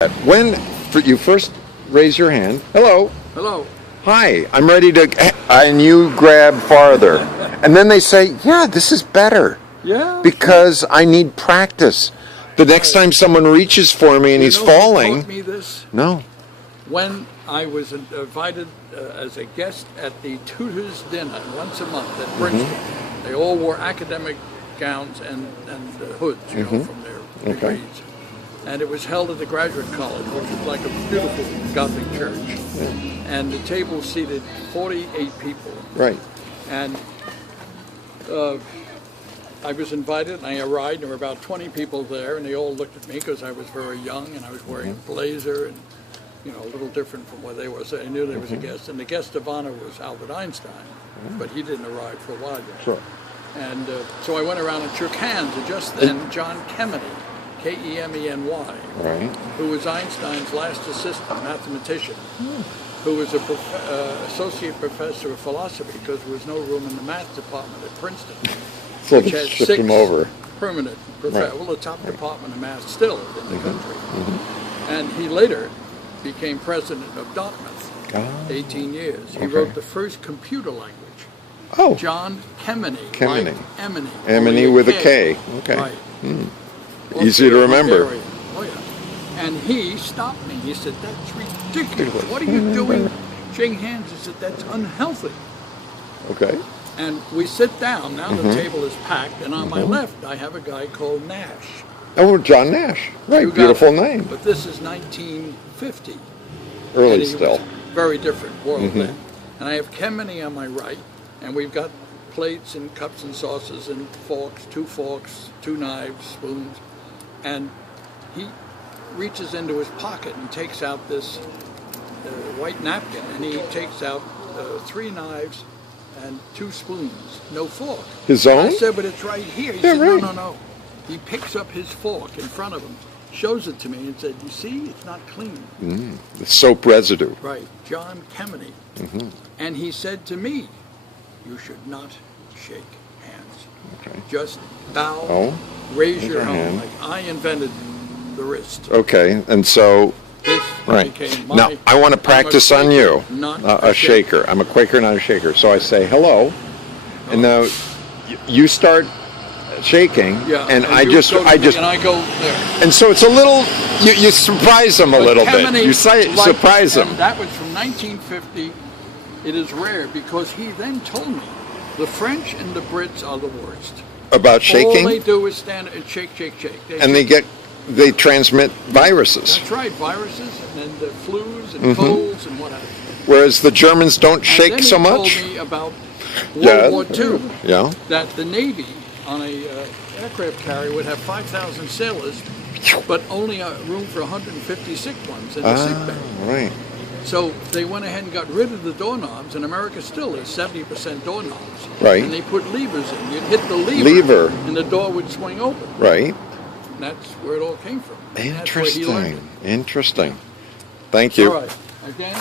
When you first raise your hand, hello, Hello. hi, I'm ready to, and you grab farther. And then they say, yeah, this is better. Yeah. Because I need practice. The next time someone reaches for me and he's Who falling. taught me this? No. When I was invited as a guest at the tutors' dinner once a month at Princeton. They all wore academic gowns and hoods, from their degrees. And it was held at the graduate college, which was like a beautiful Gothic church. Yeah. And the table seated 48 people. Right. And I was invited, and I arrived, and there were about 20 people there, and they all looked at me because I was very young, and I was wearing a blazer, and a little different from what they were. So I knew there was a guest, and the guest of honor was Albert Einstein, but he didn't arrive for a while yet. Sure. And so I went around and shook hands, and just then John Kemeny, Kemeny, Right. who was Einstein's last assistant, mathematician, who was a associate professor of philosophy because there was no room in the math department at Princeton. So which they had shipped 6 him over. permanent professors, well, the top department of math still in the country. And he later became president of Dartmouth, 18 years. He wrote the first computer language. Oh. John Kemeny. Kemeny. Like Emily. Emily with a K. Okay. Right. Easy to remember. Oh, yeah. And he stopped me. He said, that's ridiculous. What are you doing? Shaking hands. He said, that's unhealthy. Okay. And we sit down. Now the table is packed. And on my left, I have a guy called Nash. Oh, John Nash. Right. Beautiful name. But this is 1950. Early still. Very different world then. And I have Kemeny on my right. And we've got plates and cups and saucers and forks, 2 knives, spoons. And he reaches into his pocket and takes out this white napkin, and he takes out 3 knives and 2 spoons, no fork. His own? I said, but it's right here. He said, no. He picks up his fork in front of him, shows it to me, and said, you see, it's not clean. The soap residue. Right, John Kemeny. And he said to me, you should not shake hands. Okay. Just bow, raise your hand. Like I invented the wrist. Okay, and so, This became my, now I want to practice on you. Not a shaker. I'm a Quaker, not a shaker. So I say hello, and now you start shaking, and I just, and I go there. and so it's a little, you surprise them a little bit. You surprise them. And that was from 1950. It is rare because he then told me the French and the Brits are the worst. About shaking? All they do is stand and shake. And they transmit viruses. That's right, viruses and the flus and colds and whatever. Whereas the Germans don't shake so much. He told me about World War II. Yeah. That the Navy on a aircraft carrier would have 5,000 sailors, but only room for 150 sick ones in the sick bay. Right. So they went ahead and got rid of the doorknobs, and America still is 70% doorknobs. Right. And they put levers in. You'd hit the lever, and the door would swing open. Right. And that's where it all came from. Interesting. Interesting. Thank you. All right. Again.